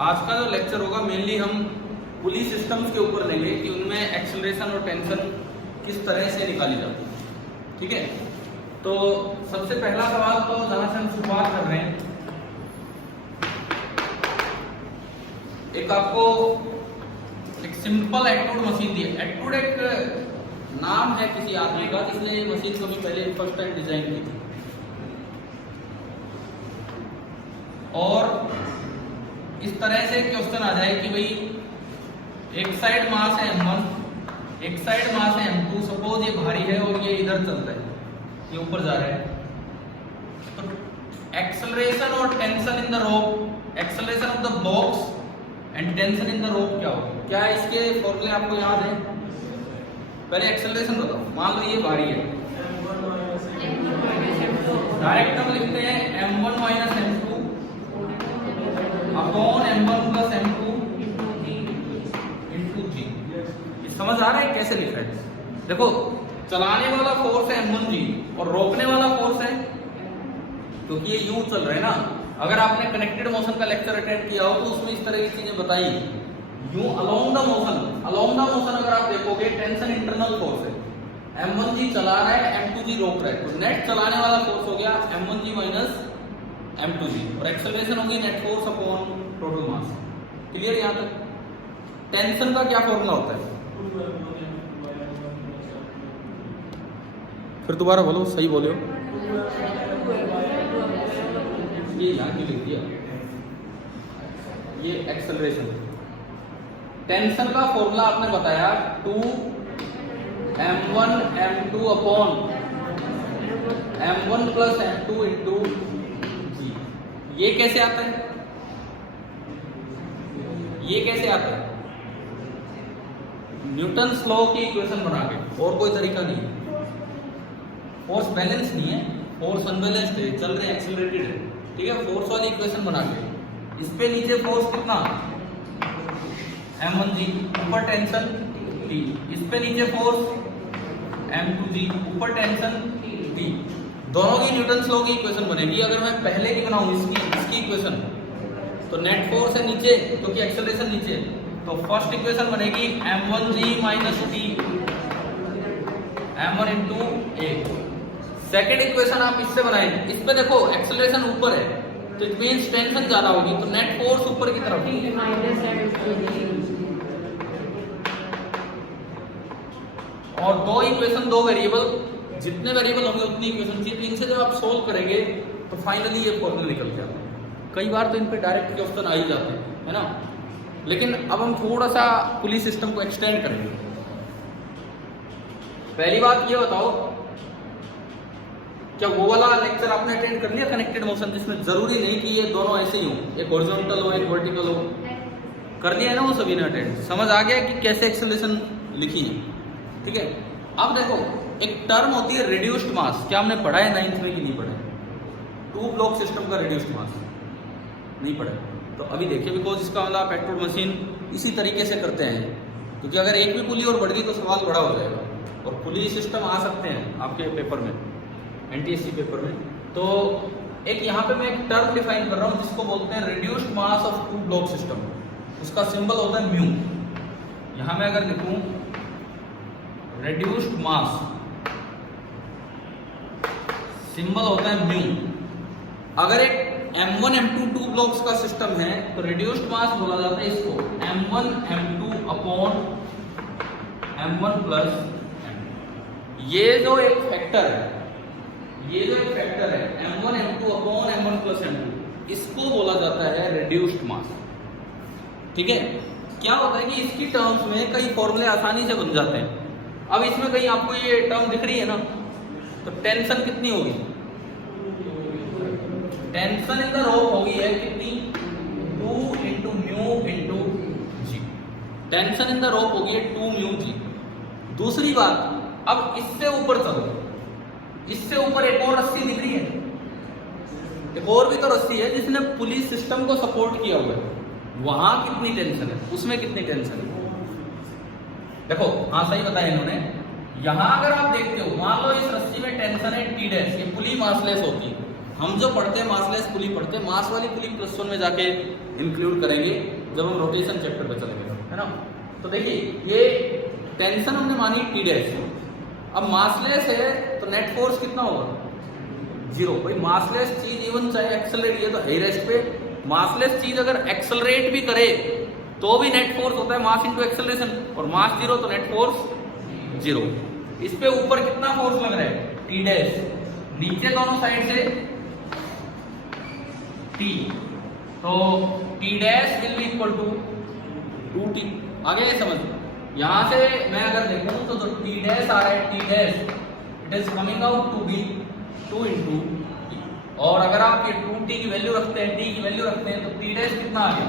आज का जो लेक्चर होगा मेनली हम पुली सिस्टम्स के ऊपर लेंगे कि उनमें एक्सेलरेशन और टेंशन किस तरह से निकाली जाती है। ठीक है, तो सबसे पहला सवाल तो जहां से हम शुरुआत कर रहे हैं, एक आपको एक सिंपल एक्टूड मशीन दी है। एक्टूड एक नाम है किसी आदमी का जिसने ये मशीन कभी पहले फर्स्ट टाइम डिजाइन की थी। और इस तरह से क्वेश्चन आ जाए कि भाई एक साइड मास है m1, एक साइड मास है m2। सपोज ये भारी है और ये इधर चल रहा है, ये ऊपर जा रहा है, तो एक्सेलरेशन और tension in the rope, acceleration of the blocks and tension in the रोप क्या होगा? क्या इसके फॉर्मूले आपको याद है? पहले एक्सेलरेशन बताओ। मान लीजिए भारी है, डायरेक्ट हम लिखते हैं m1 minus m2 upon m1 plus m2 into g। समझ आ रहा है कैसे लिखा है? देखो, चलाने वाला फोर्स है m1g और रोकने वाला फोर्स है, क्योंकि ये यूं चल रहा है ना। अगर आपने कनेक्टेड मोशन का लेक्चर अटेंड किया हो तो उसमें इस तरह की चीजें बताई। यूं अलोंग द मोशन अगर आप देखोगे टेंशन इंटरनल फोर्स है, m1g चला रहा है, m2g रोक रहा है, तो नेट चलाने वाला फोर्स हो गया m1g माइनस m2g और एक्सेलरेशन होगी net force upon total mass. Clear? यहां तक टेंशन का क्या फॉर्मूला होता है? फिर दोबारा बोलो, सही बोलो। ये यहां क्यों लिख दिया? ये एक्सेलरेशन। टेंशन का फॉर्मूला आपने बताया 2m1 m2 upon m1 plus m2 into g। ये कैसे आता है? ये कैसे आता है? न्यूटन्स लॉ की इक्वेशन बना के, और कोई तरीका नहीं है। फोर्स बैलेंस नहीं है, फोर्स अनबैलेंस्ड है, चल रहे एक्सेलरेटेड है। ठीक है, फोर्स वाली इक्वेशन बना के इस पे नीचे फोर्स कितना m1g, ऊपर टेंशन T, इस पे नीचे फोर्स m2g, ऊपर टेंशन T। दोनों की न्यूटन्स लॉ की इक्वेशन बनेगी। अगर मैं पहले की बनाऊं इसकी इक्वेशन, तो नेट फोर्स है नीचे क्योंकि एक्सेलरेशन नीचे, तो फर्स्ट इक्वेशन बनेगी m1g minus t m1 into a। Second equation आप इससे बनाएंगे, इस पे देखो एक्सेलरेशन ऊपर है तो इट मींस टेंशन ज्यादा होगी, तो नेट फोर्स ऊपर की तरफ। और दो इक्वेशन, दो वेरिएबल, जितने वेरिएबल होंगे उतनी इक्वेशन चाहिए। इनसे जब आप सोल्व करेंगे तो फाइनली ये फॉर्मूला निकल के आता है। कई बार तो इन पे डायरेक्ट क्वेश्चन आ ही जाते हैं, है ना। लेकिन अब हम थोड़ा सा पुलिस सिस्टम को एक्सटेंड करेंगे। पहली बात ये बताओ, क्या वो वाला लेक्चर आपने अटेंड कर लिया कनेक्टेड मोशन, जिसमें जरूरी नहीं कि ये दोनों ऐसे ही हो, एक हॉरिजॉन्टल हो एक वर्टिकल हो? कर लिया है ना वो सभी ने अटेंड? समझ आ गया कि कैसे एक्सेलरेशन लिखी है? ठीक है, अब देखो एक टर्म होती है रिड्यूस्ड मास। क्या हमने पढ़ा है 9th में कि नहीं पढ़ा है? 2 ब्लॉक सिस्टम का रिड्यूस्ड मास नहीं पढ़ा। तो अभी देखिए, बिकॉज इसका मतलब आप एक्टूड मशीन इसी तरीके से करते हैं, क्योंकि अगर एक भी पुली और बढ़ गई तो सवाल बड़ा हो जाएगा। और पुली सिस्टम आ सकते हैं आपके पेपर में, NTSC पेपर में। तो एक यहाँ पे मैं एक टर्म डिफाइन कर रहा हूँ जिसको बोलते हैं reduced mass of 2 block system. उसका सिंबल होता है म्यू। यहाँ मैं अगर लिखूं रिड्यूस्ड मास, सिंबल होता है म्यू। अगर एक m1 m2 2 ब्लॉक्स का सिस्टम है तो रिड्यूस्ड मास बोला जाता है इसको m1 m2 upon m1 plus m2। ये जो एक फैक्टर है, m1 m2 upon m1 plus m2, इसको बोला जाता है रिड्यूस्ड मास। ठीक है, क्या होता है कि इसकी टर्म्स में कई फॉर्मूले आसानी से बन जाते हैं। अब इसमें कहीं आपको ये टर्म दिख रही है ना, तो टेंशन कितनी होगी? टेंशन इन द रोप होगी है कितनी? 2 into mu into g. Tension in the rope होगी है 2 म्यू जी। दूसरी बात, अब इससे ऊपर चलो, इससे ऊपर एक और रस्सी दिख रही है, एक और भी तो रस्सी है जिसने पुलिस सिस्टम को सपोर्ट किया हुआ है। वहां कितनी टेंशन है, उसमें कितनी टेंशन है? देखो, हाँ सही बताया इन्होंने। यहां अगर आप देखते हो, मान लो इस रस्सी में टेंशन है T डैश, ये पुली मासलेस होती है, हम जो पढ़ते हैं मासलेस पुली पढ़ते हैं, मास वाली पुली +1 में जाके इंक्लूड करेंगे जब हम रोटेशन चैप्टर पे चलेंगे, है ना। तो देखिए ये टेंशन हमने मानी T डैश, अब मासलेस है तो नेट फोर्स कितना होगा 0। भाई मासलेस चीज इवन चाहे एक्सेलरेट, ये तो है रेस्ट पे, मासलेस चीज अगर एक्सेलरेट भी करे तो भी नेट फोर्स होता है मास इंटू एक्सेलरेशन, और मास 0 तो नेट फोर्स 0। इस पे ऊपर कितना फोर्स लग रहा है T डैश, नीचे दोनों साइड से T, तो T dash will be equal to 2T। आगे ये समझ, यहां से मैं अगर देखूं तो जो T डैश आ रहा है T dash it is coming out to be 2 into, और अगर आप ये 2T की वैल्यू रखते हैं, T की वैल्यू रखते हैं, तो T डैश कितना आ गया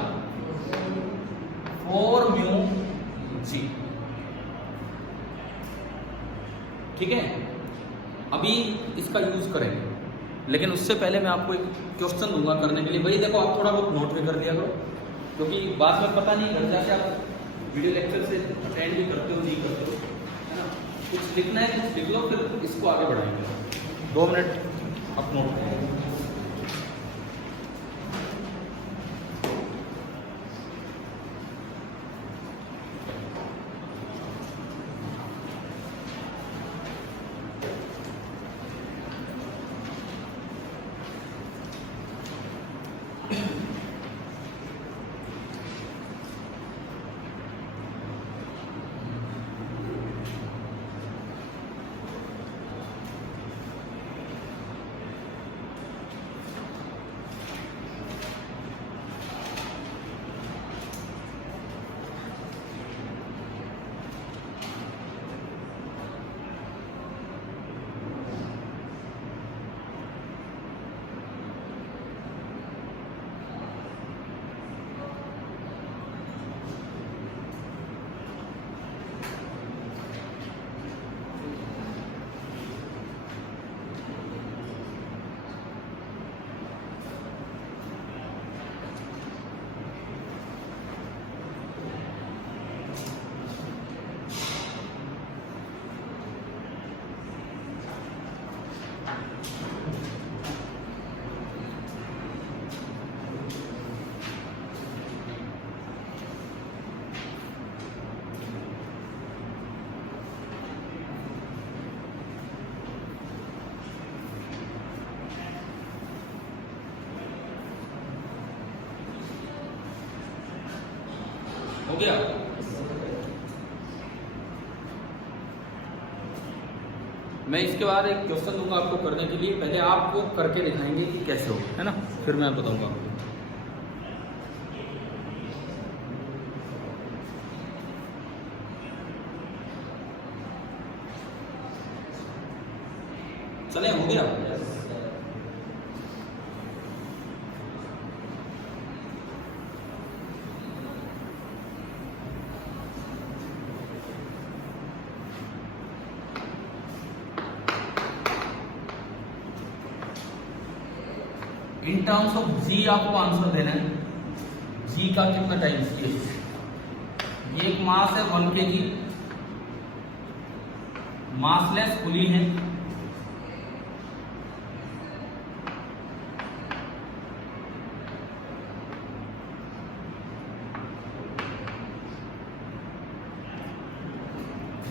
4 म्यू G। ठीक है, अभी इसका यूज करेंगे, लेकिन उससे पहले मैं आपको एक क्वेश्चन दूंगा करने के लिए। भाई देखो आप थोड़ा बहुत नोट भी कर लिया करो, क्योंकि बाद में पता नहीं घर जाके आप वीडियो लेक्चर से अटेंड भी करते हो नहीं करते हो, है ना। कुछ लिखना है कुछ लिख लो, फिर इसको आगे बढ़ाएंगे। 2 मिनट आप नोट करेंगे। हो गया। मैं इसके बाद एक क्वेश्चन दूंगा आपको करने के लिए, पहले आपको करके दिखाएंगे कि कैसे हो, है ना, फिर मैं बताऊंगा आपको। चले, हो गया। इन टर्म्स ऑफ जी आपको आंसर देना है, जी का कितना टाइम्स ये एक मास है 1 kg, मासलेस पुली है,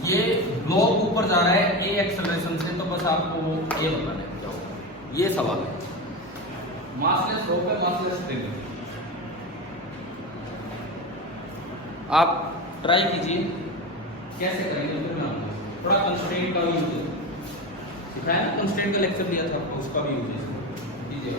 ये ब्लॉक ऊपर जा रहा है ए एक्सेलरेशन से, तो बस आपको ये बताना है क्या होगा, ये सवाल है। मासलेस रॉक है, मासलेस स्प्रिंग है। आप ट्राई कीजिए कैसे करेंगे, फिर मैं आपको थोड़ा कंस्ट्रेंट का यूज सिखाया ना, कंस्ट्रेंट का लेक्चर दिया था आपको, उसका भी यूज कीजिए।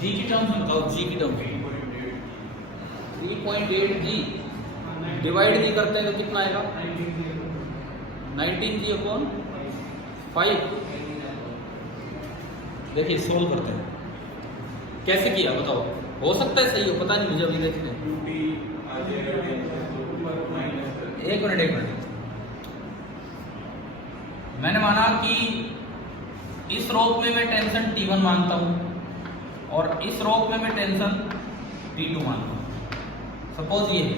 जी की टर्म में बताओ, जी की टर्म 3.8 जी डिवाइड नहीं करते हैं तो कितना आएगा 19 जी अपॉन 5। देखिए सोल्व करते हैं, कैसे किया बताओ, हो सकता है सही हो, पता नहीं मुझे, अभी देखते हैं। एक मिनट मैंने माना कि इस रोक में मैं टेंशन T1 मानता हूं और इस रोक में मैं टेंशन T2 मानता हूं। सपोज ये है,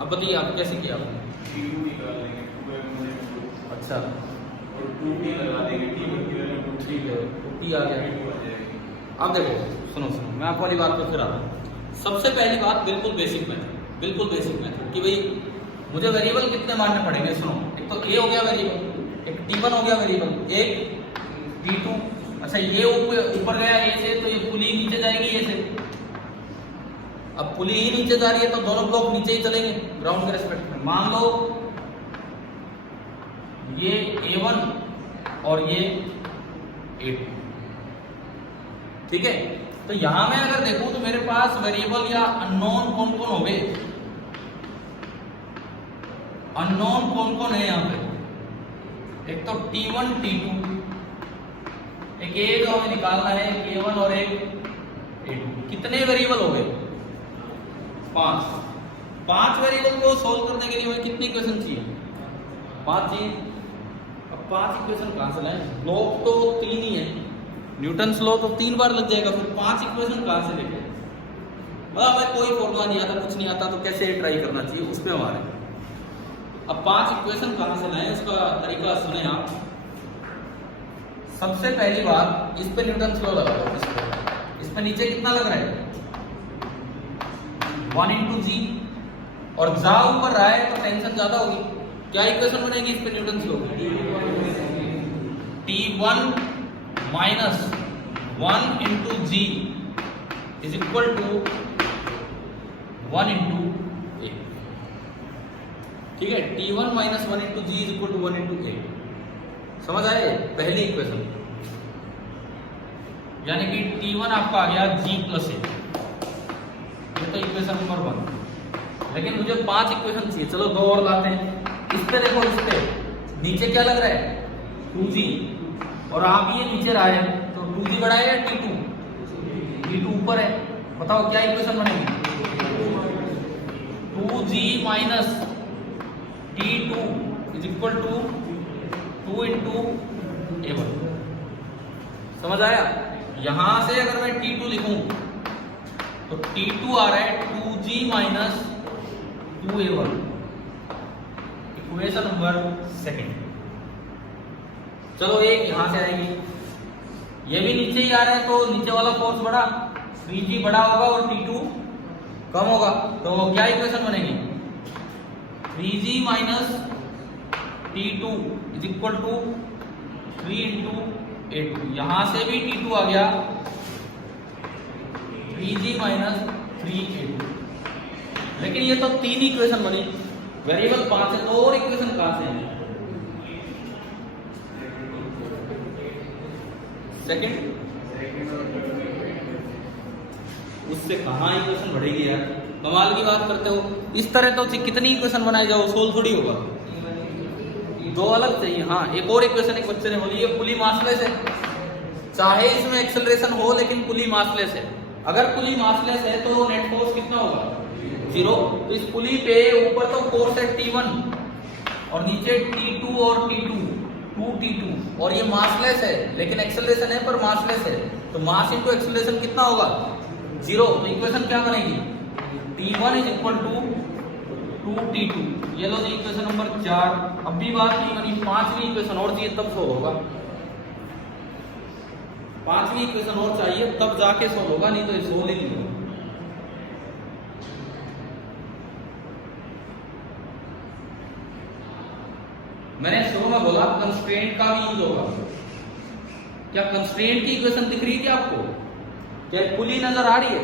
अब बताइए आप कैसे किया आपने? T2 निकाल लेंगे, 2m/2। अच्छा, और 2t लगा देंगे, T1 की वैल्यू 2t ठीक है, 2t आ गया। अब देखो सुनो मैं आपको वाली बात पर फिर आता हूँ। सबसे पहली बात बिल्कुल बेसिक मेथड कि भाई मुझे वेरिएबल कितने मानने पड़ेंगे। सुनो, एक तो a हो गया वेरिएबल, एक T1 हो गया वेरिएबल, एक T2। अच्छा, ये ऊपर गया a से तो ये पुली नीचे जाएगी a से। अब पुली ही नीचे जा रही है तो दोनों ब्लॉक नीचे ही चलेंगे ग्राउंड के रेस्पेक्ट में। मान लो ये A1 और ये A2, ठीक है। तो यहां मैं अगर देखूं तो मेरे पास वेरिएबल या अननोन कौन कौन हो गए? अननोन कौन कौन है यहां पे? एक तो T1 T2, एक A जो हमें निकालना है, A1 और एक A2। कितने वेरिएबल हो गए? 5 वेरिएबल को सोल्व करने के लिए हमें कितनी इक्वेशन चाहिए? 5 चाहिए। अब 5 इक्वेशन कहां से लाएं? ब्लॉक तो 3 ही है, न्यूटन्स लॉ तो 3 बार लग जाएगा, फिर 5 इक्वेशन कहां से लेंगे? मतलब हमें कोई फॉर्मूला नहीं आता, कुछ नहीं आता, तो कैसे ट्राई करना चाहिए उस पर हमारे। अब 5 इक्वेशन कहां से लाएं, उसका तरीका सुने आप। सबसे पहली बात, इस पे न्यूटन्स लॉ लगा दो। इस पे नीचे कितना लग रहा है? 1 × g, और जा ऊपर रहा है तो टेंशन ज्यादा होगी। क्या इक्वेशन बनेगी इस पे Newton's law? T1 - 1 × g is equal to 1 × a। ठीक है, T1 - 1 × g is equal to 1 × a। समझ आए? पहली इक्वेशन, यानी कि T1 आपका आ गया g + a। ये तो इक्वेशन नंबर 1। लेकिन मुझे 5 इक्वेशन चाहिए, चलो 2 और लाते हैं। इस पे देखो, इस पे नीचे क्या लग रहा है? 2g, और आप ये नीचे रहा है तो 2g बड़ा है या T2? T2 ऊपर है। बताओ क्या इक्वेशन बनेगी? 2g - T2 is equal to 2 × A1। समझ आया? यहां से अगर मैं T2 लिखूं तो T2 आ रहा है 2g - 2A1, इक्वेशन नंबर 2। चलो एक यहां से आएगी, ये भी नीचे ही आ रहा है तो नीचे वाला फोर्स बड़ा, 3g बड़ा होगा और T2 कम होगा, तो क्या इक्वेशन बनेगी? 3g - T2 is equal to 3 × A2। यहां से भी T2 आ गया, 3g - 3A2। लेकिन ये तो 3 इक्वेशन बनी, वेरिएबल 5 है, तो और इक्वेशन कहां से है? सेकंड, उससे कहां इक्वेशन बढ़ेगी यार? कमाल की बात करते हो। इस तरह तो कितनी इक्वेशन बनाई जाओ, सोल्व थोड़ी होगा। 2 अलग चाहिए। हाँ, एक और इक्वेशन एक बच्चे ने बोली, ये पुली मासलेस है। चाहे इसमें एक्सेलरेशन हो लेकिन पुली मासलेस है। अगर पुली मासलेस है तो नेट फोर्स कितना होगा? 0। तो इस पुली पे ऊपर तो फोर्स है T1 और नीचे T2 और T2, 2T2, और ये मासलेस है लेकिन एक्सेलरेशन है पर मासलेस है, तो मास इनटू एक्सेलरेशन कितना होगा? 0। तो इक्वेशन क्या बनेगी? T1 is equal to 2T2। ये लो जी इक्वेशन नंबर 4। अब भी बात नहीं बनी, 5वीं इक्वेशन और चाहिए तब सोल्व होगा। 5वीं इक्वेशन और चाहिए तब जाके सोल्व होगा, नहीं तो ये सोल्व ही नहीं होगा। मैंने शुरू में बोला कंस्ट्रेंट का भी यूज होगा। क्या कंस्ट्रेंट की इक्वेशन दिख रही है क्या आपको? क्या पुली नजर आ रही है?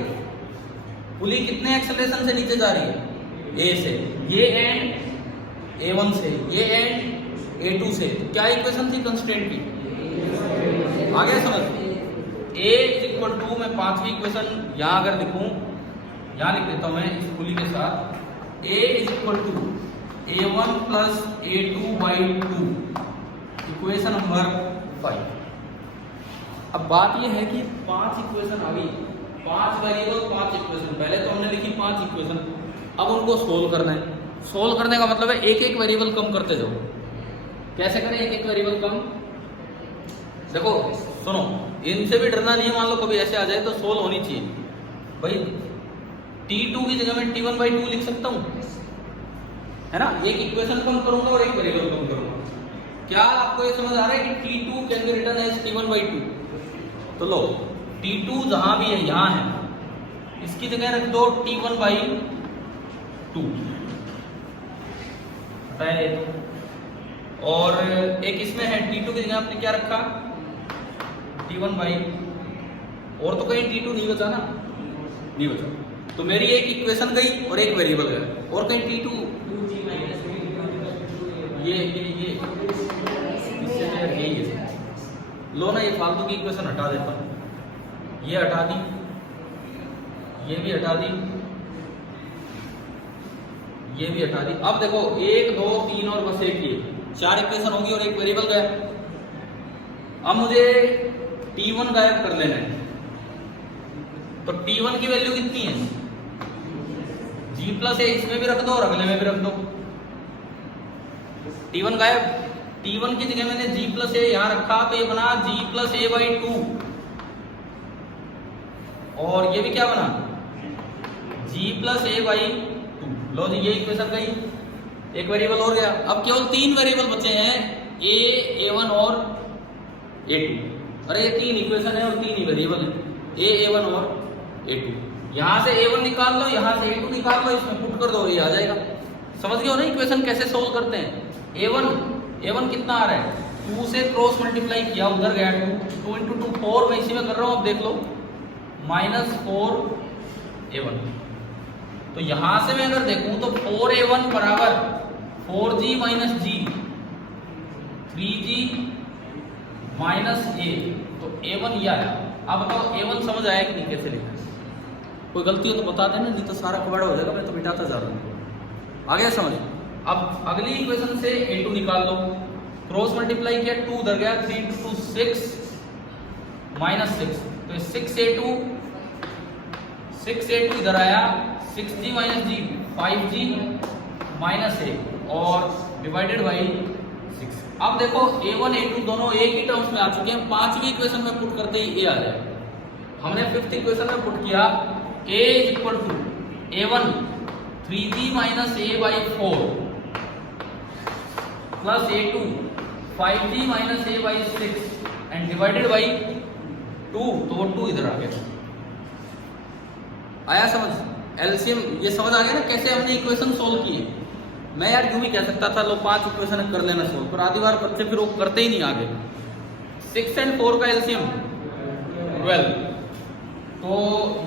पुली कितने एक्सेलरेशन से नीचे जा रही है? A से। ये एंड A1 से, ये एंड A2 से। क्या इक्वेशन थी कंस्ट्रेंट की? आ गया समझ? ए इज इक्वल टू, मैं पांचवी इक्वेशन यहाँ अगर लिखूं, यहाँ लिख देता हूं मैं इस पुली के साथ, a is equal to A1 plus A2 by 2, equation number 5। अब बात ये है कि 5 इक्वेशन आ गई, 5 वेरिएबल 5 इक्वेशन, पहले तो हमने लिखी 5 इक्वेशन, अब उनको सोल्व करना है। सोल्व करने का मतलब है एक एक वेरिएबल कम करते जाओ। कैसे करें एक एक वेरिएबल कम? देखो सुनो, इनसे भी डरना नहीं है, मान लो कभी ऐसे आ जाए तो सोल्व होनी चाहिए भाई। T2 की जगह मैं T1 बाई 2 लिख सकता हूँ, है ना, एक इक्वेशन कम करूंगा और एक वेरिएबल कम करूंगा। क्या आपको ये समझ आ रहा है कि T2 can be written as T1 by 2? तो लो T2 जहां भी है यहाँ है, इसकी जगह रख दो T1 बाई 2, और एक इसमें है T2 की जगह आपने क्या रखा, T1 बाई, और तो कहीं T2 नहीं बचा ना, नहीं बचा, तो मेरी एक इक्वेशन गई और एक वेरिएबल गया, और कहीं T2 ये इससे यही है। लो ना, ये फालतू की इक्वेशन हटा देता हूँ, ये हटा दी, ये भी हटा दी, ये भी हटा दी। अब देखो 1 2 3 और बस एक, ये 4 इक्वेशन होगी और एक वेरिएबल गया। अब मुझे T1 गायब कर लेना है, तो T1 की वैल्यू कितनी है, G प्लस ए, इसमें भी रख दो और अगले में भी रख दो। T1 गायब, T1 की जगह मैंने G प्लस ए यहां रखा, तो ये बना G प्लस ए बाई 2, और ये भी क्या बना, G प्लस ए बाई 2। लो जी, ये इक्वेशन गई, एक वेरिएबल और गया। अब केवल 3 वेरिएबल बचे हैं, A, A1 और A2। अरे ये 3 इक्वेशन है और 3 ही वेरिएबल है, A, A1 और A2। यहां से A1 निकाल लो, यहां से A2 निकाल लो, इसमें पुट कर दो, ये आ जाएगा। समझ गए हो ना इक्वेशन कैसे सोल्व करते हैं? A1 कितना आ रहा है, 2 से क्रॉस मल्टीप्लाई किया, उधर गया 2 इंटू 2 4, मैं इसी में कर रहा हूं, अब देख लो -4A1। तो यहां से मैं अगर देखूं तो 4A1 बराबर 4G minus G, 3G minus A, तो A1 ये आया। अब बताओ A1 समझ आया कि नहीं, कैसे लिखा? कोई गलती हो तो बता देना, नहीं तो सारा कबाड़ा हो जाएगा, मैं तो मिटाता जा रहा हूँ। आ गया समझ? अब अगली इक्वेशन से A2 निकाल लो, क्रॉस मल्टीप्लाई किया, 2 उधर गया, 3 इंटू 2 6 माइनस 6, तो 6A2 इधर आया, 6G minus G 5G minus A, और डिवाइडेड बाई 6। अब देखो A1 A2 दोनों एक ही टर्म्स में आ चुके हैं, 5वीं इक्वेशन में पुट करते ही A आ जाएगा। हमने 5th इक्वेशन में पुट किया A is equal to A1 3G minus A by 4 plus A2 5G minus A by 6 and divided by 2, तो वो 2 इधर आ गया। आया समझ? एलसीएम ये समझ आ गया ना कैसे हमने इक्वेशन सोल्व किए। मैं यार यूं भी कह सकता था लो 5 इक्वेशन कर लेना सोल्व, पर आधी बार बच्चे फिर वो करते ही नहीं आगे। 6 और 4 का एलसीएम 12, तो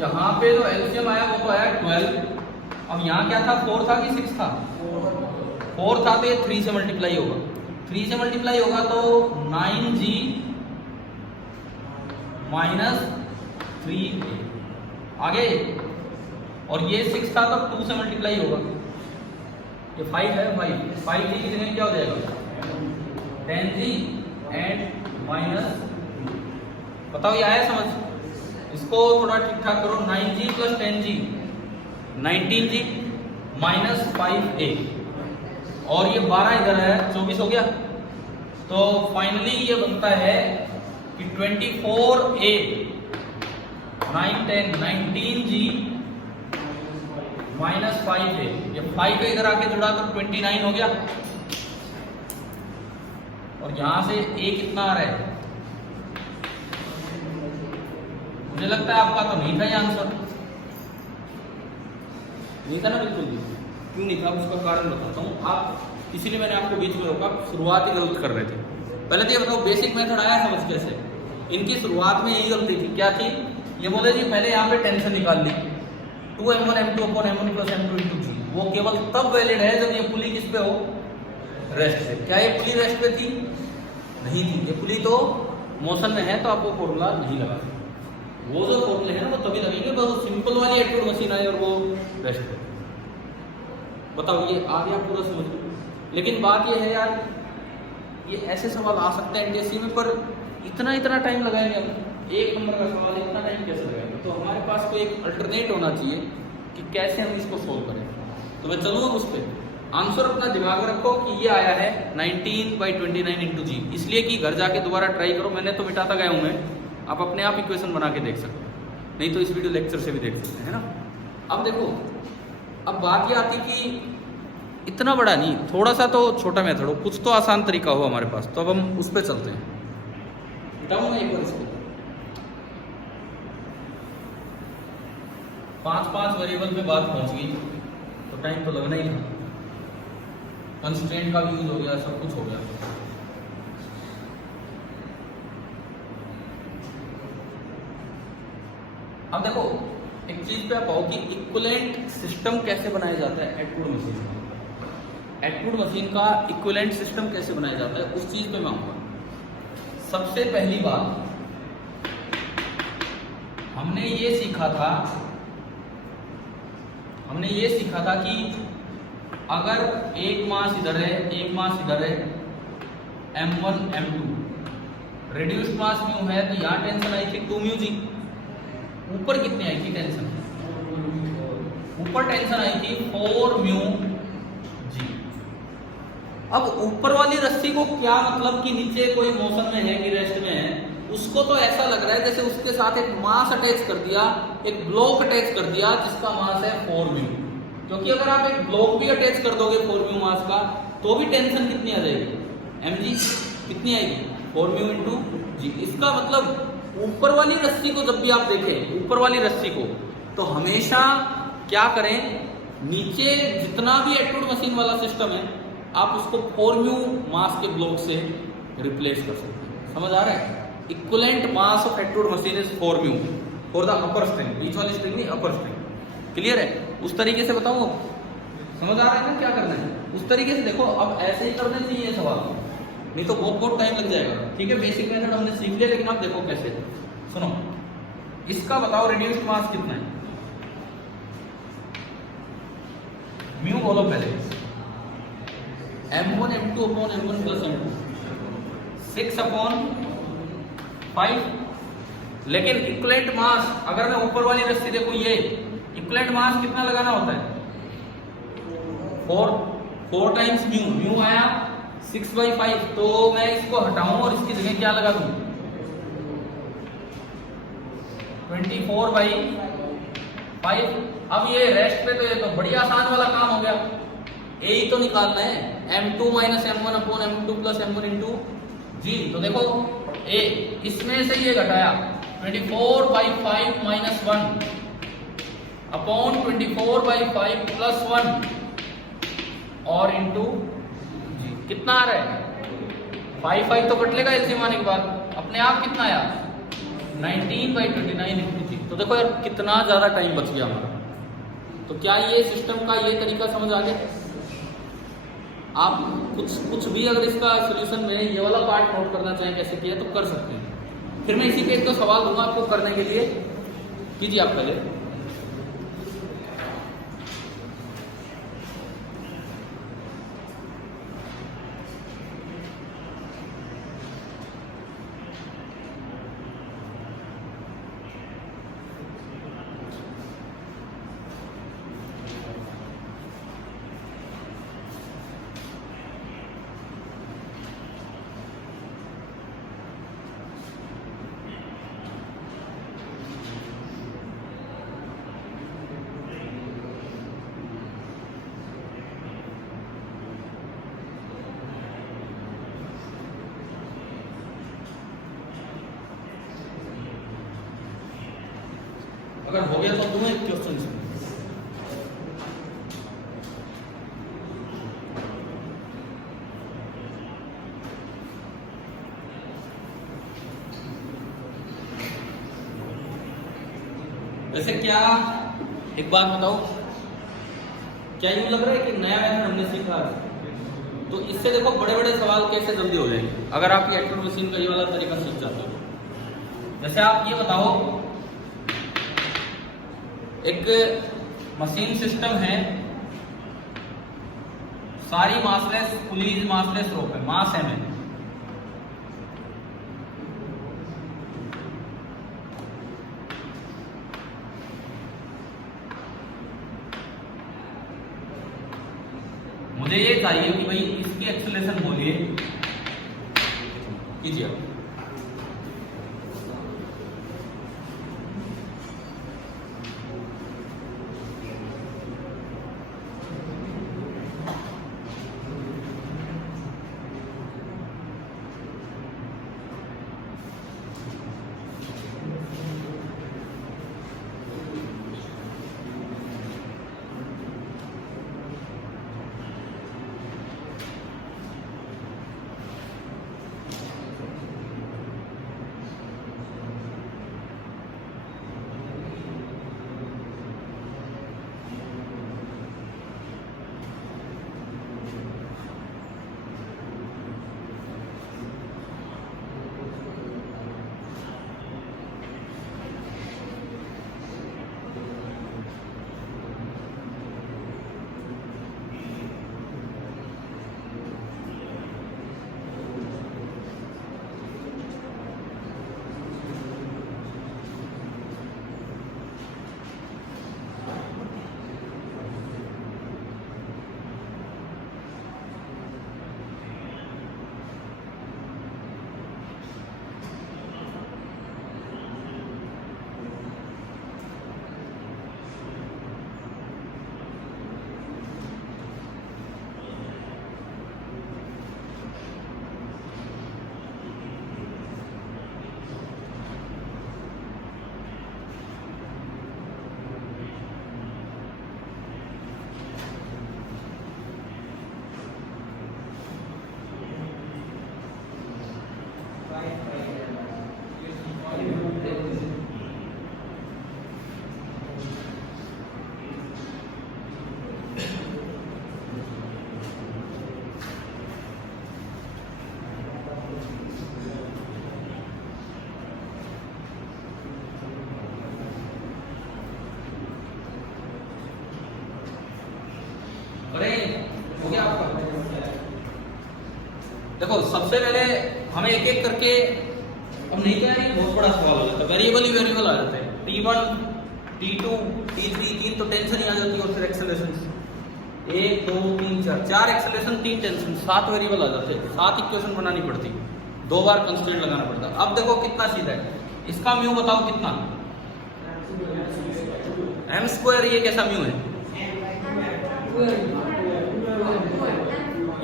यहाँ पे जो एलसीएम आया वो तो आया 12। अब यहाँ क्या था, 4 था कि 6 था? 4 था, तो ये 3 से मल्टीप्लाई होगा, 3 से मल्टीप्लाई होगा तो 9G माइनस 3A आगे, और ये 6 था तो 2 से मल्टीप्लाई होगा, ये 5 है, 5G की जगह क्या हो जाएगा 10G एंड माइनस, बताओ ये आया समझ? इसको थोड़ा ठीक ठाक करो, 9G plus 10G 19G minus 5A, और ये 12 इधर है, 24 हो गया। तो फाइनली ये बनता है कि 24A 9 10 19G माइनस 5A, ये 5A इधर आके जुड़ा तो 29 हो गया, और यहां से A कितना आ रहा है? मुझे लगता है आपका तो नहीं था ये आंसर, नहीं था ना, बिल्कुल भी। क्यों नहीं था उसका कारण बताता हूँ। आप इसीलिए मैंने आपको बीच में रोका, शुरुआत ही गलत कर रहे थे। पहले तो ये बताओ बेसिक मेथड आया समझ कैसे? इनकी शुरुआत में यही गलती थी, क्या थी? ये बोले जी पहले यहाँ पे टेंशन निकाल ली 2m1 m2 upon m1 plus m2 into g, वो केवल तब वैलिड है जब ये पुली किस पे हो, रेस्ट पे। क्या ये पुली रेस्ट पे थी? नहीं थी, ये पुली तो मोशन में है, तो आप वो फॉर्मूला नहीं लगा सकते। वो जो फॉर्मूले हैं ना वो तभी लगेंगे बस सिंपल वाली एक्टिव मशीन आए और वो बेस्ट है। बताओ ये आ गया पूरा समझ लो। लेकिन बात ये है यार, ये ऐसे सवाल आ सकते हैं एनटीएससी में, पर इतना टाइम लगाएंगे हम, एक नंबर का सवाल इतना टाइम कैसे लगाएंगे? तो हमारे पास कोई एक अल्टरनेट होना चाहिए कि कैसे हम इसको सोल्व करें। तो मैं चलूँगा उस पर। आंसर अपना दिमाग में रखो कि ये आया है 19/29 इंटू जी, इसलिए कि घर जाके दोबारा ट्राई करो, मैंने तो मिटाता गया हूँ मैं, आप अपने आप इक्वेशन बना के देख सकते हो, नहीं तो इस वीडियो लेक्चर से भी देख सकते हैं ना। अब देखो, अब बात ये आती कि इतना बड़ा नहीं, थोड़ा सा तो छोटा मेथड हो, कुछ तो आसान तरीका हो हमारे पास, तो अब हम उस पर चलते हैं। मिटाऊँ मैं एक बार इसको, 5 वेरिएबल पे बात पहुंच गई तो टाइम तो लगना ही था, कंस्ट्रेंट का भी यूज हो गया, सब कुछ हो गया। अब देखो एक चीज पे आप आओ कि इक्विवेलेंट सिस्टम कैसे बनाया जाता है एटवुड मशीन का। एटवुड मशीन का इक्विवेलेंट सिस्टम कैसे बनाया जाता है उस चीज पे मैं आऊंगा। सबसे पहली बात हमने ये सीखा था कि अगर एक मास इधर है, एक मास इधर है, m1 m2, रिड्यूस्ड मास म्यू है, तो यहाँ टेंशन आई थी 2 म्यू जी। ऊपर कितनी आई थी टेंशन? ऊपर टेंशन आई थी 4 म्यू जी। अब ऊपर वाली रस्सी को क्या मतलब कि नीचे कोई मोशन में है कि रेस्ट में है, उसको तो ऐसा लग रहा है जैसे उसके साथ एक मास अटैच कर दिया, एक ब्लॉक अटैच कर दिया जिसका मास है 4 म्यू। क्योंकि अगर आप एक ब्लॉक भी अटैच कर दोगे 4 म्यू मास का, तो भी टेंशन कितनी आ जाएगी? mg कितनी आएगी? 4 म्यू इंटू जी। इसका मतलब ऊपर वाली रस्सी को जब भी आप देखें, ऊपर वाली रस्सी को, तो हमेशा क्या करें, नीचे जितना भी एटवुड मशीन वाला सिस्टम है आप उसको 4 म्यू मास के ब्लॉक से रिप्लेस कर सकते हैं। समझ आ रहा है? Equivalent mass of Atwood machine is 4 mu for the upper string, बीच वाली स्ट्रिंग नहीं, अपर स्ट्रिंग। क्लियर है? उस तरीके से बताऊं, समझ आ रहा है ना क्या करना है? उस तरीके से देखो, अब ऐसे ही करने चाहिए सवाल, नहीं तो बहुत टाइम लग जाएगा। ठीक है, बेसिक मेथड हमने सीख लिया, लेकिन आप देखो कैसे। सुनो, इसका बताओ रिड्यूस्ड मास कितना है? म्यू बोलो पहले, m1 m2 upon m1 plus m2, 6/5। लेकिन इक्विवेलेंट मास, अगर मैं ऊपर वाली रस्सी देखूं, ये इक्विवेलेंट मास कितना लगाना होता है? 4 टाइम्स म्यू आया 6/5, तो मैं इसको हटाऊं और इसकी जगह क्या लगा दूं? 24/5। अब ये रेस्ट पे, तो ये तो बड़ी आसान वाला काम हो गया, यही तो निकालना है, m2 minus m1 upon m2 plus m1 into g. तो देखो ए, इसमें से ये घटाया 24/5 माइनस 1 अपॉन 24/5 प्लस 1 और इंटू जी। कितना आ रहा है? 5 तो कट लेगा एलसीएम आने के बाद, अपने आप कितना आया? 19/29 इंटू जी। तो देखो यार कितना ज्यादा टाइम बच गया हमारा। तो क्या ये सिस्टम का ये तरीका समझ आ गया? आप कुछ भी अगर इसका सोल्यूशन में ये वाला पार्ट नोट करना चाहें कैसे किया तो कर सकते हैं। फिर मैं इसी पे एक तो सवाल दूंगा आपको करने के लिए, कीजिए आप पहले। अगर हो गया तो तुम्हें एक क्वेश्चन से वैसे क्या, एक बात बताओ, क्या यूं लग रहा है कि नया मेथड हमने सीखा? तो इससे देखो बड़े बड़े सवाल कैसे जल्दी हो जाएंगे अगर आप ये एटवुड मशीन का ये वाला तरीका सीख जाते हो। जैसे आप ये बताओ एक मशीन सिस्टम है, सारी मासलेस पुलीज मासलेस रोप है, मास है में मुझे ये चाहिए कि भाई इसकी एक्सेलरेशन बोलिए कीजिए आप। अरे हो गया आपका? देखो सबसे पहले हमें एक एक करके, अब नहीं क्या है, बहुत बड़ा सवाल हो जाता है, वेरिएबल ही वेरिएबल आ जाते हैं, T1 T2 T3 तीन तो टेंशन ही आ जाती है, और फिर एक्सेलरेशन 1 2 3 4 4 एक्सेलरेशन 3 टेंशन 7 वेरिएबल आ जाते हैं, 7 इक्वेशन बनानी पड़ती, 2 बार कंस्ट्रेंट लगाना पड़ता। अब देखो कितना सीधा है, इसका म्यू बताओ कितना, m², ये कैसा म्यू है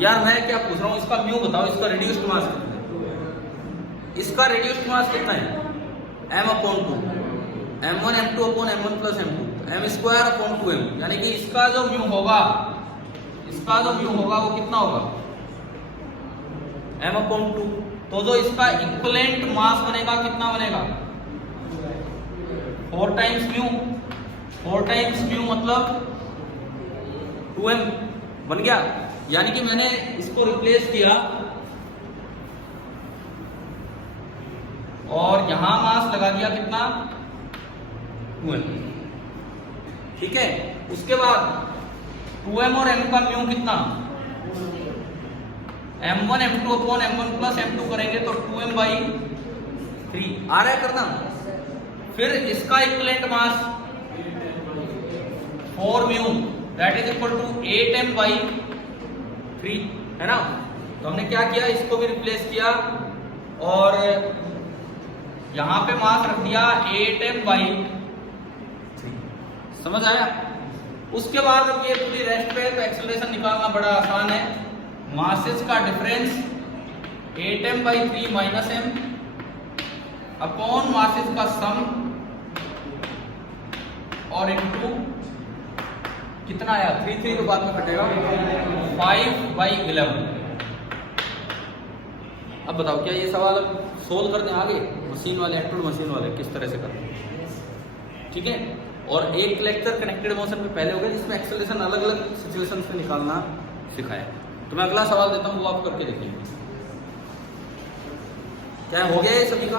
यार, मैं क्या पूछ रहा हूँ, इसका म्यू बताओ, इसका रिड्यूस्ड मास कितना है, इसका रिड्यूस्ड मास कितना है, m/2, m1 m2 upon m1 plus m2, m² upon 2m, यानी कि इसका जो म्यू होगा, इसका जो म्यू होगा वो कितना होगा, m/2। तो जो इसका इक्विवेलेंट मास बनेगा कितना बनेगा, 4 टाइम्स म्यू, 4 टाइम्स म्यू मतलब 2m बन गया। यानी कि मैंने इसको रिप्लेस किया और यहां मास लगा दिया कितना, 2m, ठीक है। उसके बाद 2m और m का म्यू कितना, m1 m2 upon m1 plus m2 करेंगे तो 2m/3 आ रहा है करना। फिर इसका equivalent mass 4 mu that is equal to 8m/3 है ना। तो हमने क्या किया, इसको भी रिप्लेस किया और यहां पे मास रख दिया 8m/3, समझ आया। उसके बाद अब ये पूरी रेस्ट पे, तो एक्सेलरेशन निकालना बड़ा आसान है, मासेस का difference 8m/3 minus m upon masses का सम और इनटू कितना आया, 3 तो बाद में कटेगा, 5/11। अब बताओ क्या ये सवाल सोल्व करने आगे, मशीन वाले, एक्सट्रूड मशीन वाले किस तरह से करते हैं, ठीक है। और एक लेक्चर कनेक्टेड मोशन में पहले हो गया जिसमें एक्सेलरेशन अलग अलग सिचुएशन से निकालना सिखाया। तो मैं अगला सवाल देता हूँ, वो आप करके देखिए। क्या हो गया ये सभी का?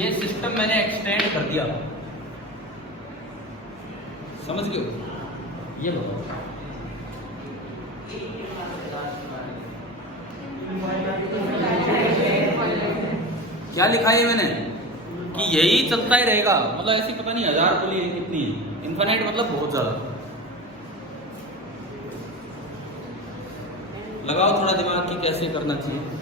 ये सिस्टम मैंने एक्सटेंड कर दिया, समझ गए? ये बताओ क्या लिखा है मैंने कि यही चलता ही रहेगा, मतलब ऐसी पता नहीं 1000 पुली कितनी है, इन्फिनिट मतलब बहुत ज्यादा। लगाओ थोड़ा दिमाग कि कैसे करना चाहिए।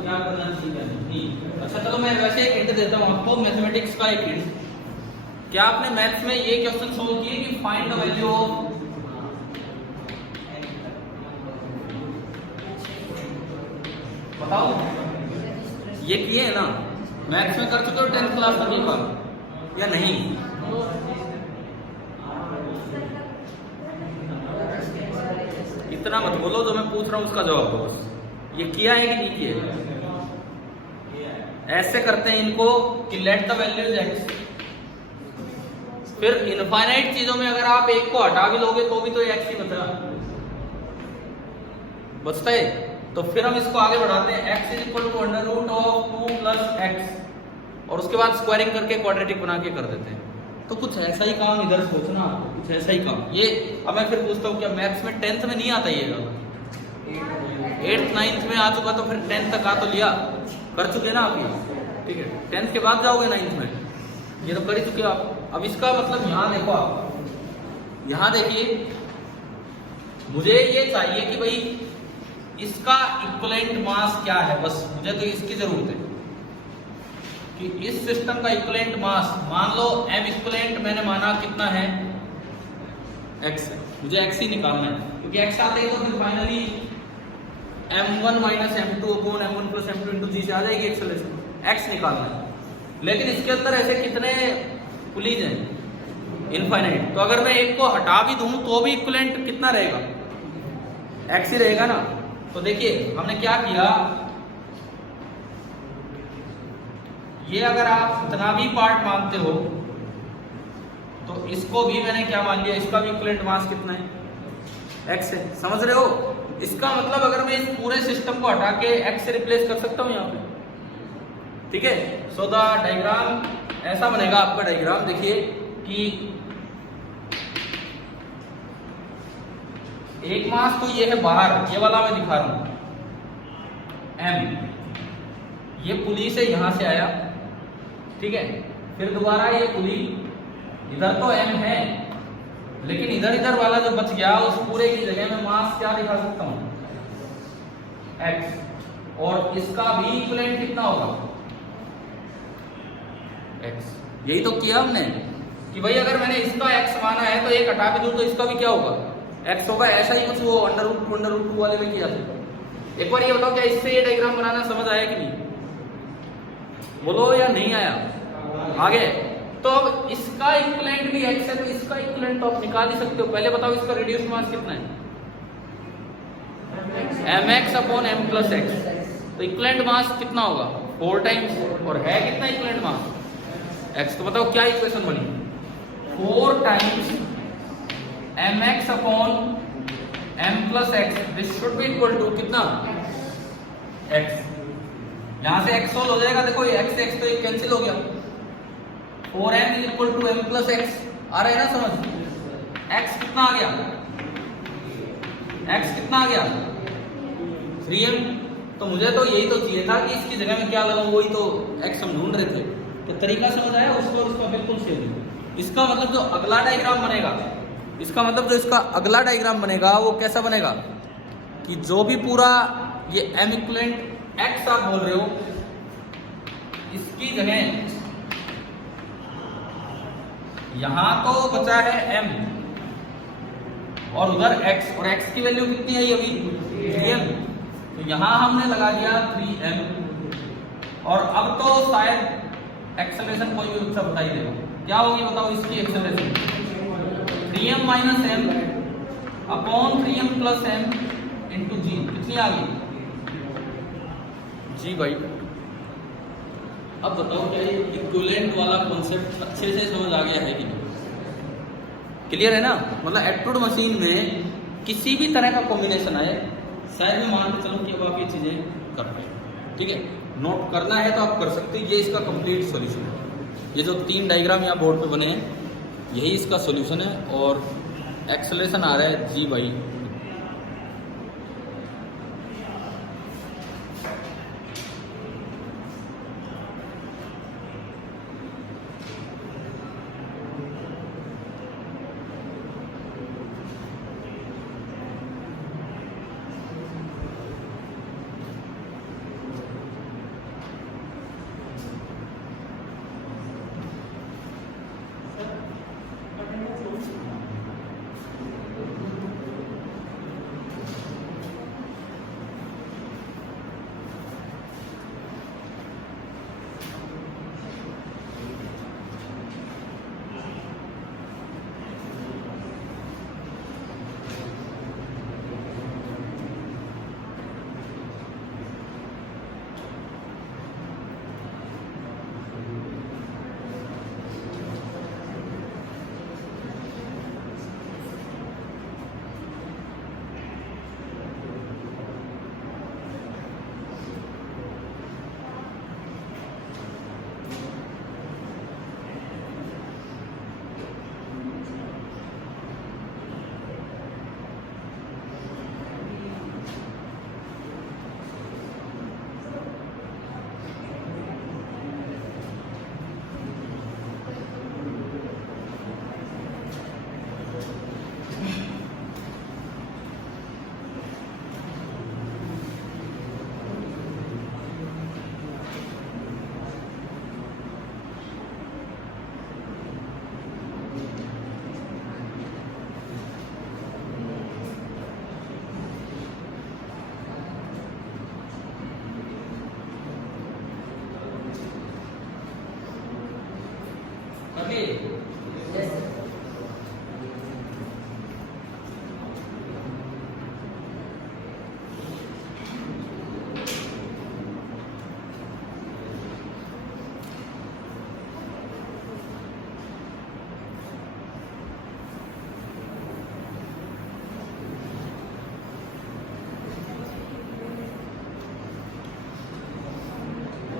क्या करना चाहिए नहीं। अच्छा चलो मैं वैसे एक हिंट देता हूँ आपको, मैथमेटिक्स का एक हिंट। क्या आपने मैथ्स में ये क्वेश्चन सोल्व किए कि फाइंड द वैल्यू ऑफ, बताओ ये किए है ना, मैथ्स में कर चुके हो 10th क्लास तक एक बार या नहीं? इतना मत बोलो, जो मैं पूछ रहा हूँ उसका जवाब दो बस। ये किया है कि नहीं किया? ऐसे करते हैं इनको कि लेट द वैल्यूज एक्स, फिर इनफाइनाइट चीजों में अगर आप एक को हटा भी लोगे तो भी तो एक्स ही बचता है। तो फिर हम इसको आगे बढ़ाते हैं, x is equal to under root of 2 plus x, और उसके बाद स्क्वायरिंग करके क्वाड्रेटिक बना के कर देते हैं। तो कुछ ऐसा ही काम इधर सोचना, कुछ ऐसा ही काम। ये अब मैं फिर पूछता हूँ, क्या मैथ्स में 10th में नहीं आता ये? 8th 9th में आ चुका तो फिर 10th तक आ तो लिया, कर चुके ना आप ये, ठीक है। 10th के बाद जाओगे 9th में, ये तो कर ही चुके आप। अब इसका मतलब यहाँ देखो, आप यहाँ देखिए, मुझे ये चाहिए कि भाई इसका इक्विवेलेंट मास क्या है, बस मुझे तो इसकी जरूरत है कि इस सिस्टम का इक्विवेलेंट मास, मान लो m इक्विवेलेंट मैंने माना कितना है, x है, मुझे x ही निकालना है, क्योंकि x आते ही तो फिर finally m1 minus m2 upon m1 plus m2 into g से आ जाएगी एक्सेलरेशन, x निकालना है। लेकिन इसके अंदर ऐसे कितने पुलीज हैं? इनफाइनाइट। तो अगर मैं एक को हटा भी दूं तो भी इक्विवेलेंट कितना रहेगा? x ही रहेगा ना। तो देखिए हमने क्या किया, ये अगर आप इतना भी पार्ट मानते हो तो इसको भी मैंने क्या मान लिया, इसका भी इक्विवेलेंट मास कितना है? x है, समझ रहे हो? इसका मतलब अगर मैं इस पूरे सिस्टम को हटा के x से रिप्लेस कर सकता हूं यहाँ पे, ठीक है। सो द डायग्राम ऐसा बनेगा आपका डायग्राम, देखिए कि एक मास तो ये है बाहर, ये वाला मैं दिखा रहा हूं M, ये पुली से यहां से आया, ठीक है। फिर दोबारा ये पुली, इधर तो M है लेकिन इधर इधर वाला जो बच गया उस पूरे की जगह में मास क्या दिखा सकता हूं X, और इसका भी इक्विवेलेंट कितना होगा X। यही तो किया हमने कि भाई अगर मैंने इसका X माना है तो एक हटा के दूं तो इसका भी क्या होगा X होगा। ऐसा ही कुछ वो √2 वाले में किया था। एक बार ये बताओ क्या इससे ये डायग्राम बनाना समझ आया कि नहीं, बोलो या नहीं आया। आगे तो अब इसका इक्विवेलेंट भी X है तो इसका इक्विवेलेंट तो आप निकाल ही सकते हो। पहले बताओ इसका रिड्यूस मास कितना है mx upon m plus x, तो इक्विवेलेंट मास कितना होगा 4 टाइम्स, और है कितना इक्विवेलेंट मास x। तो बताओ क्या इक्वेशन बनी 4 times mx upon m plus x, this should be equal to कितना x। यहां से x सोल्व हो जाएगा, देखो ये x से x तो ये कैंसिल हो गया, 4m is equal to m plus x। आ रहा है ना समझ। x कितना आ गया, x कितना आ गया 3m। तो मुझे तो यही तो चाहिए था कि इसकी जगह में क्या लगाऊं, वही तो x हम ढूंढ रहे थे। तो तरीका समझ आया उसको, उसका बिल्कुल सेम। इसका मतलब जो अगला डायग्राम बनेगा, इसका मतलब जो इसका अगला डायग्राम बनेगा वो कैसा बनेगा कि जो भी पूरा ये m इक्विवेलेंट x आप बोल रहे हो, इसकी जगह यहां तो बचा है m और उधर x, और x की वैल्यू कितनी है अभी 3m, तो यहां हमने लगा दिया 3m। और अब तो शायद एक्सेलरेशन कोई भी उत्तर बता ही देगा, क्या होगी बताओ इसकी acceleration 3m minus m upon 3m plus m into g, कितनी आ गई जी भाई। अब बताओ क्या ये इक्विवेलेंट वाला कॉन्सेप्ट अच्छे से समझ आ गया है कि नहीं, क्लियर है ना। मतलब एक्सट्रूड मशीन में किसी भी तरह का कॉम्बिनेशन आए, शायद मैं मान के चलूं कि अब आप ये चीजें कर पाए, ठीक है। नोट करना है तो आप कर सकते हो। ये इसका कंप्लीट सॉल्यूशन है। ये जो 3 डायग्राम यहाँ बोर्ड पे बने हैं यही इसका सॉल्यूशन है, और एक्सेलरेशन आ रहा है जी भाई।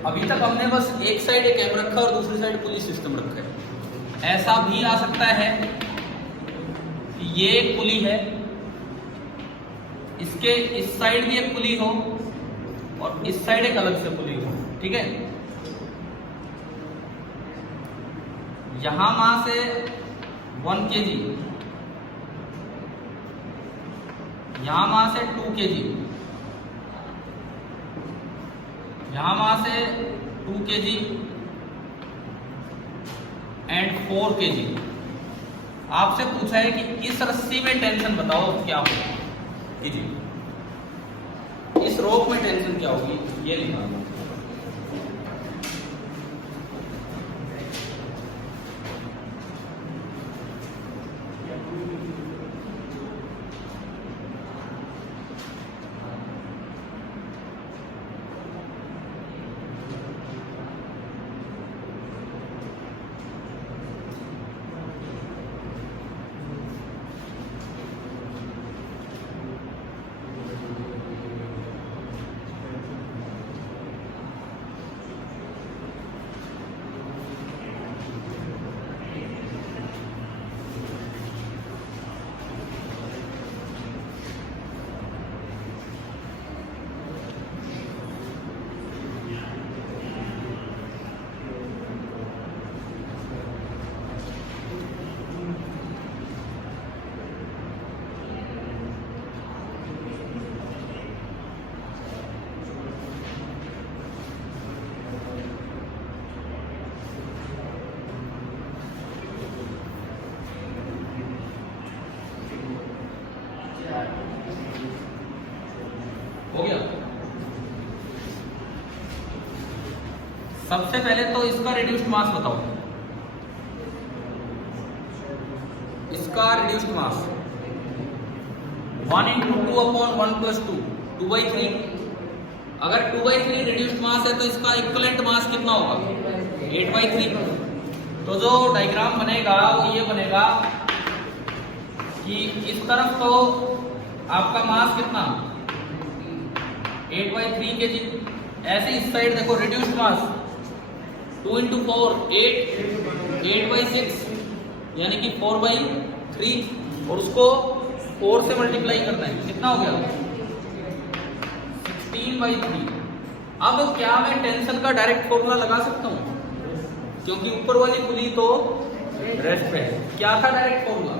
अभी तक हमने बस एक साइड एक एम रखा और दूसरी साइड पुली सिस्टम रखा है। ऐसा भी आ सकता है कि ये एक पुली है, इसके इस साइड भी एक पुली हो और इस साइड एक अलग से पुली हो, ठीक है। यहां मास है 1 kg, यहां मास है 2 kg, यहां मास है 2 kg एंड 4 kg। आपसे पूछा है कि इस रस्सी में टेंशन बताओ क्या होगी, कीजिए। इस रोप में टेंशन क्या होगी, ये लिखा। हो गया। सबसे पहले तो इसका रिड्यूस्ड मास बताओ। इसका रिड्यूस्ड मास 1 × 2/1 + 2, 2/3। अगर 2/3 रिड्यूस्ड मास है तो इसका इक्विवेलेंट मास कितना होगा, 8/3। तो जो डायग्राम बनेगा वो ये बनेगा कि इस तरफ तो आपका मास कितना 8/3 kg, ऐसे इस साइड देखो रिड्यूस्ड मास 2 × 4 8/6 यानी कि 4/3 और उसको 4 से मल्टीप्लाई करना है, कितना हो गया 16/3। अब क्या मैं टेंशन का डायरेक्ट फॉर्मूला लगा सकता हूँ, क्योंकि ऊपर वाली पुली तो रेस्ट पे है। क्या था डायरेक्ट फॉर्मूला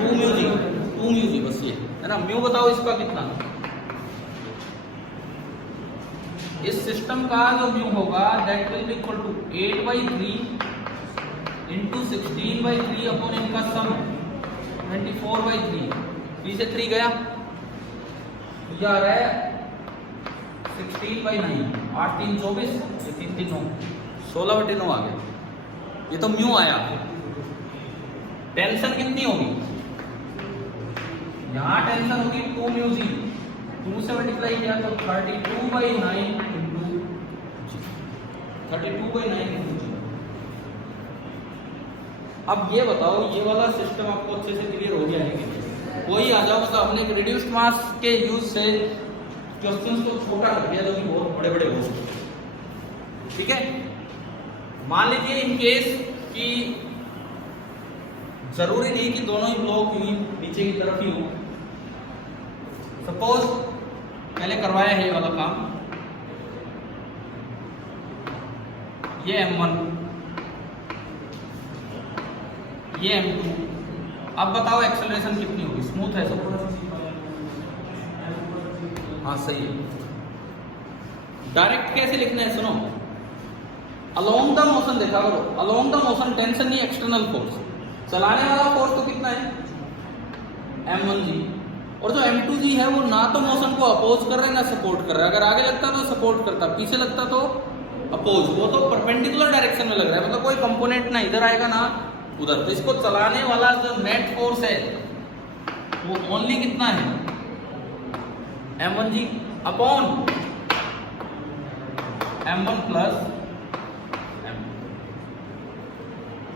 2 μg, बस ये है ना। म्यू बताओ इसका कितना, इस सिस्टम का जो म्यू होगा that will be equal to 8/3 × 16/3 upon इनका सम 24/3। 3 से 3 गया, ये आ रहा है 16/9, 8 3 24, 3 3 9, 16/9 आ गया। ये तो म्यू आया। टेंशन कितनी होगी, यहाँ टेंशन होगी 2 μg, 2 से मल्टीप्लाई किया तो 32/9 × G। अब ये बताओ, ये वाला सिस्टम आपको अच्छे से क्लियर हो गया है कि नहीं? कोई आ जाओ, मतलब हमने रिड्यूस्ड मास के यूज से क्वेश्चंस को छोटा कर दिया जो कि बहुत बड़े बड़े हो सकते, ठीक है। मान लीजिए इन केस कि जरूरी नहीं कि दोनों ही ब्लॉक नीचे की तरफ ही हो। सपोज पहले करवाया है ये वाला काम, ये M1, ये M2। अब बताओ एक्सेलरेशन कितनी होगी, स्मूथ है सब, हाँ सही है। डायरेक्ट कैसे लिखना है सुनो, अलोंग द मोशन देखा करो, अलोंग द मोशन टेंशन नहीं एक्सटर्नल फोर्स। चलाने वाला फोर्स तो कितना है M1G, और जो M2G है वो ना तो मोशन को अपोज कर रहा है ना सपोर्ट कर रहा है। अगर आगे लगता तो सपोर्ट करता, पीछे लगता तो अपोज, वो तो परपेंडिकुलर डायरेक्शन में लग रहा है, मतलब कोई कंपोनेंट ना इधर आएगा ना उधर। तो इसको चलाने वाला जो नेट फोर्स है वो ओनली कितना है M1G upon M1 plus M2।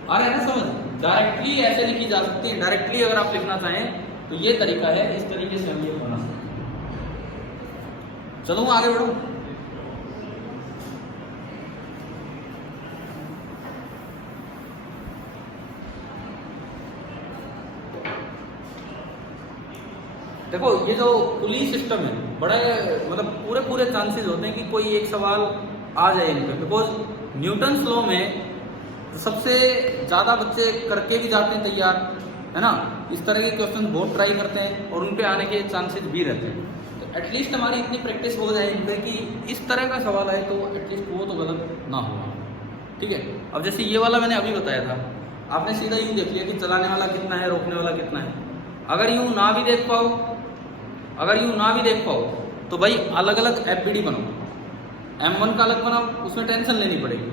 आ रहा है ना समझ। डायरेक्टली ऐसे लिखी जा सकती है, डायरेक्टली अगर आप लिखना चाहें तो ये तरीका है, इस तरीके से हम ये बना सकते हैं। चलो आगे बढ़ो। देखो ये जो पुलिस सिस्टम है बड़ा मतलब पूरे चांसेस होते हैं कि कोई एक सवाल आ जाए इन पे, बिकॉज न्यूटन्स लॉ में सबसे ज़्यादा बच्चे करके भी जाते हैं तैयार, है ना। इस तरह के क्वेश्चन बहुत ट्राई करते हैं और उन पे आने के चांसेस भी रहते हैं। तो एटलीस्ट हमारी इतनी प्रैक्टिस हो जाए इन पे कि इस तरह का सवाल आए तो एटलीस्ट वो तो गलत ना हो, ठीक है। अब जैसे ये वाला मैंने अभी बताया था, आपने सीधा यूँ देख लिया कि चलाने वाला कितना है, रोकने वाला कितना है। अगर यूँ ना भी देख पाओ तो भाई अलग अलग FBD बनाओ। M1 का अलग बनाओ, उसमें टेंशन लेनी पड़ेगी।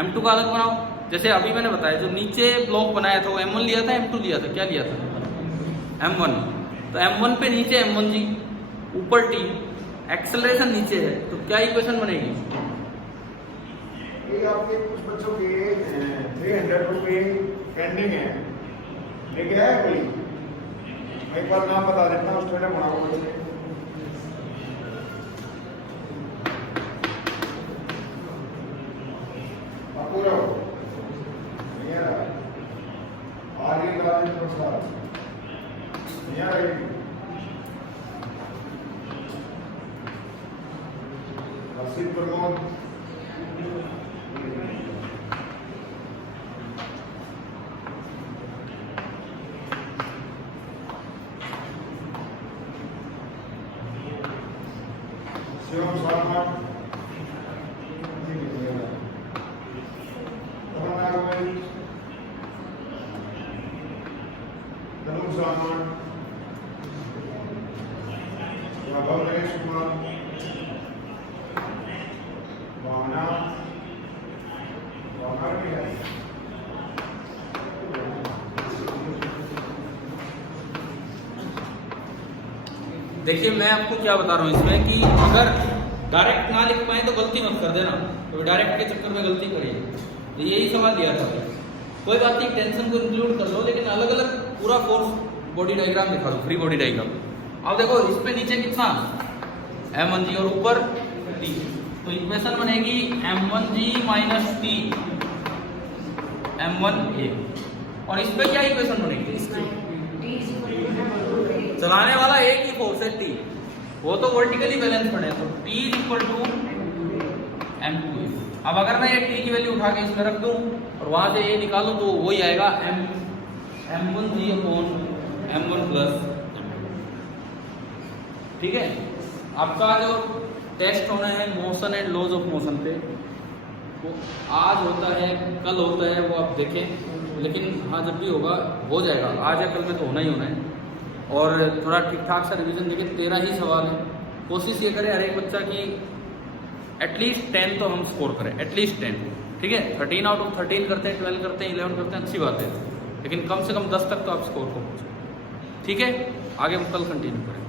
M2 का अलग बनाओ, जैसे अभी मैंने बताया जो नीचे ब्लॉक बनाया था वो M1 लिया था, M2 लिया था, क्या लिया था? M1। तो M1 पे नीचे M1G, ऊपर T, एक्सेलरेशन नीचे है, तो क्या इक्वेशन बनेगी? ये आपके कुछ बच्चों के 300 रुपये पेंडिंग है, लेके आया कोई? मैं एक बार नाम बता देता हूँ, उस तरह बनाओ बच्चे। पूरा नहीं आ रहा, आर्य राजेंद्र प्रसाद नहीं आ रही, हर्षित प्रमोद, शिवम शर्मा, तनु शर्मा, गणेश कुमार, भावना भी है। देखिए मैं आपको क्या बता रहा हूँ इसमें कि अगर डायरेक्ट ना लिख पाए तो गलती मत कर देना, तो डायरेक्ट के चक्कर में गलती करिए। तो यही सवाल दिया था, कोई बात नहीं, टेंशन को इंक्लूड कर लो, लेकिन अलग अलग पूरा फोर्स बॉडी डायग्राम दिखा दो, फ्री बॉडी डायग्राम। अब देखो इस पे नीचे कितना M1G और ऊपर T, तो इक्वेशन बनेगी M1G माइनस T M1A। और इस पे क्या इक्वेशन बनेगी? चलाने वाला एक ही फोर्स है T, वो तो वर्टिकली बैलेंस पड़े, तो T इक्वल टू M2A। अब अगर मैं ये T की वैल्यू उठा के इसमें रख दूं और वहां से ये निकालूं तो वही आएगा M1G अपॉन M1 प्लस, ठीक है। आपका जो टेस्ट होना है motion and laws of motion पे, वो आज होता है, कल होता है, वो आप देखें, लेकिन हाँ जब भी होगा हो जाएगा, आज या कल में तो होना ही होना है। और थोड़ा ठीक ठाक सा रिवीजन देखिए, 13 ही सवाल है। कोशिश ये करें हर एक बच्चा की एटलीस्ट 10 तो हम स्कोर करें, एटलीस्ट 10, ठीक है। 13 आउट ऑफ 13 करते हैं, 12 करते हैं, 11 करते हैं, अच्छी बात है, लेकिन कम से कम 10 तक तो आप स्कोर को पहुँचे, ठीक है। आगे हम कल कंटिन्यू करें।